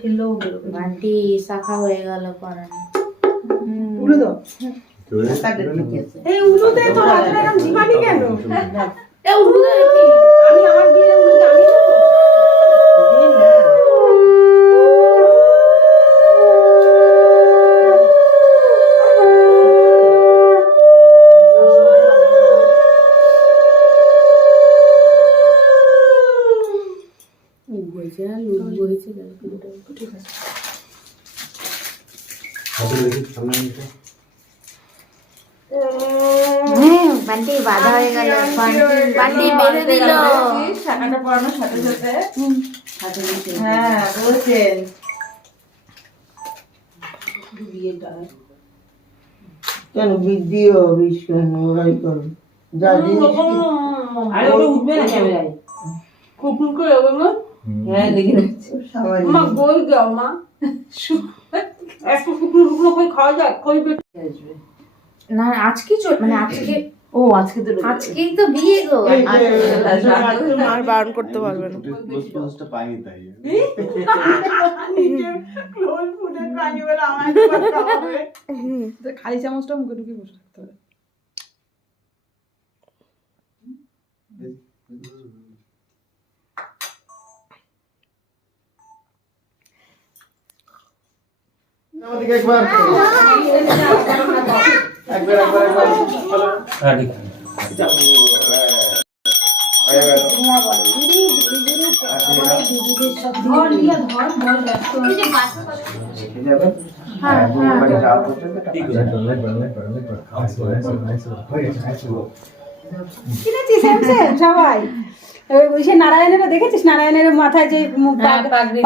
ঠেললেও বেরোবে। বান্টি শাখা হয়ে গেল পড়ানো। উড়ো দাও। এই উড়োতে তো রাতের এরকম জীবাণী কেন? এই উড়োতে আমি আমার বিয়ে উড়োতে আমি দেবো। দিন না। ঠিক আছে। বান্টি বাধা হয়ে গেল, বান্টি বেঁধে দিল। শাখাটা পড়ানোর সাথে সাথে হ্যাঁ বলছেন বিয়েটা কেন বৃদ্ধিও বিষ কেন ওরাই করো যা জিনিস আরে ওটা উঠবে না ক্যামেরায় খুব করে হবে না। হ্যাঁ দেখি সামান্য মা গোল দাও মা একটু শুকনো শুকনো করে খাওয়া যায় কই পেটে আসবে না আজকে মানে আজকে ও আজকে তো আজকেই তো বিয়ে গো। আর বারণ করতে পারবে না। পাইনি তাই ক্লোজ ফুডের প্রাণী বলে আমার কথা হবে খালি চামচটা মুখে ঢুকে বসে থাকতে হবে। আমাদেরকে একবার কিনেছি সেম সেম সবাই ওই সে নারায়ণেরও দেখেছিস নারায়ণের মাথায় যে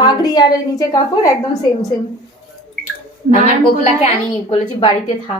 পাগড়ি আর নিচে কাপড় একদম সেম সেম। আমার গোপলাকে আনিনি, বলেছি বাড়িতে থাক।